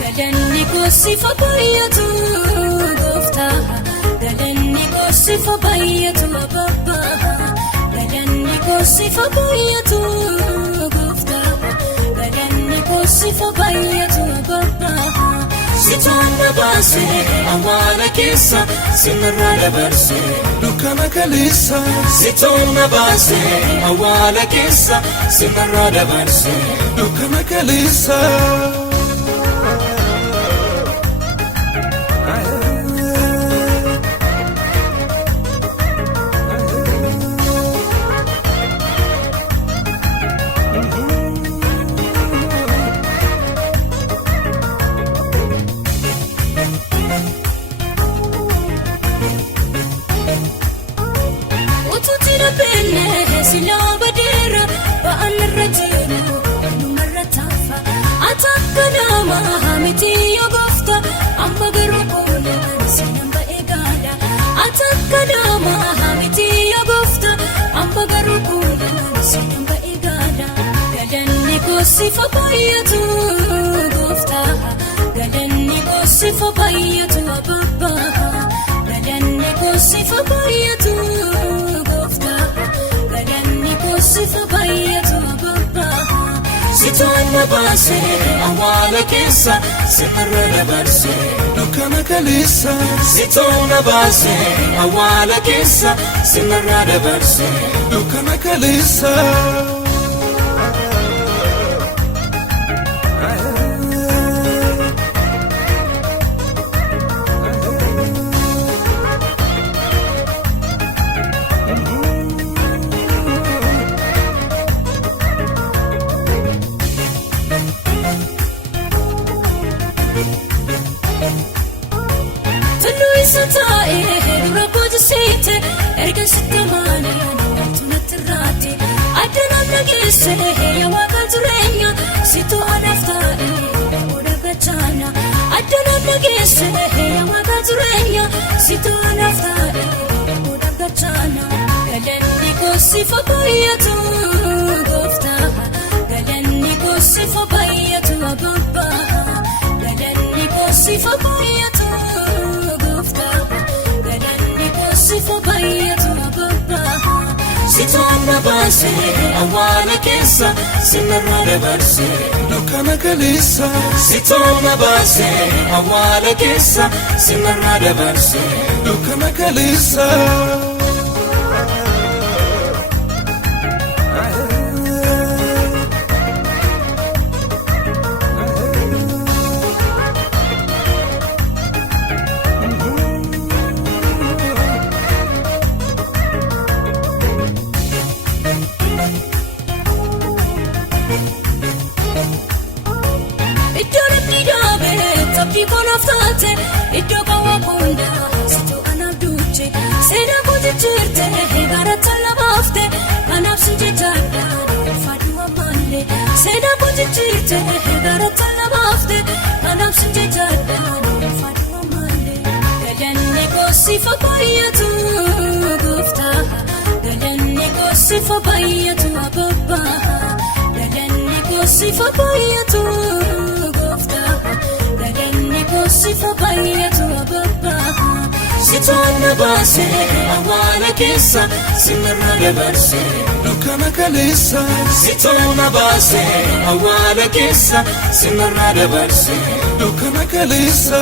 galanni goosifa baay'atu gooftaa galanni goosifa baay'atu abbaa galanni goosifa baay'atu gooftaa galanni goosifa baay'atu abbaa Sitonna baase awwaala keessa sinirraa dabarse dukkana kaleessa Sitonna baase awwaala keessa sinirraa dabarse dukkana kaleessa Silabadera ba'anirratinu numarratafa atakkanama hamiti yogofta amma garukuna sinamba egala atakkanama hamiti yogofta amma garukuna sinamba egala galanni goosifa baay'atu gofta galanni goosifa baay'atu abba galanni goosifa baay'atu Sifa baay'atu abbaa Sitonna baase awwaala keessa sinirraa dabarse dukkana kaleessa Sitonna baase awwaala keessa sinirraa dabarse dukkana kaleessa Erga sitamane tunatirati adana nagese ya wakaturenya sito anaftari odagachana adana nagese ya wakaturenya sito anaftari odagachana galanni goosifa baay'atu gofta galanni goosifa baay'atu abba galanni goosifa baay'atu Sifa baay'atu abbaa Sitonna baase awwaala keessa sinirraa dabarse dukkana kaleessa Sitonna baase awwaala keessa sinirraa dabarse dukkana kaleessa Iddoo gawaa kunda situ anabduche seena kooti jirte gara talabaafte kanaaf sinjetaadha fadhuma malee seena kooti jirte gara talabaafte kanaaf sinjetaadha fadhuma malee galanni goosifa baay'atu gooftaa galanni goosifa baay'atu abba galanni goosifa baay'atu Sifa baay'atu abbaa Sitonna baase awwaala keessa sinirraa dabarse dukkana kaleessa Sitonna baase awwaala keessa sinirraa dabarse dukkana kaleessa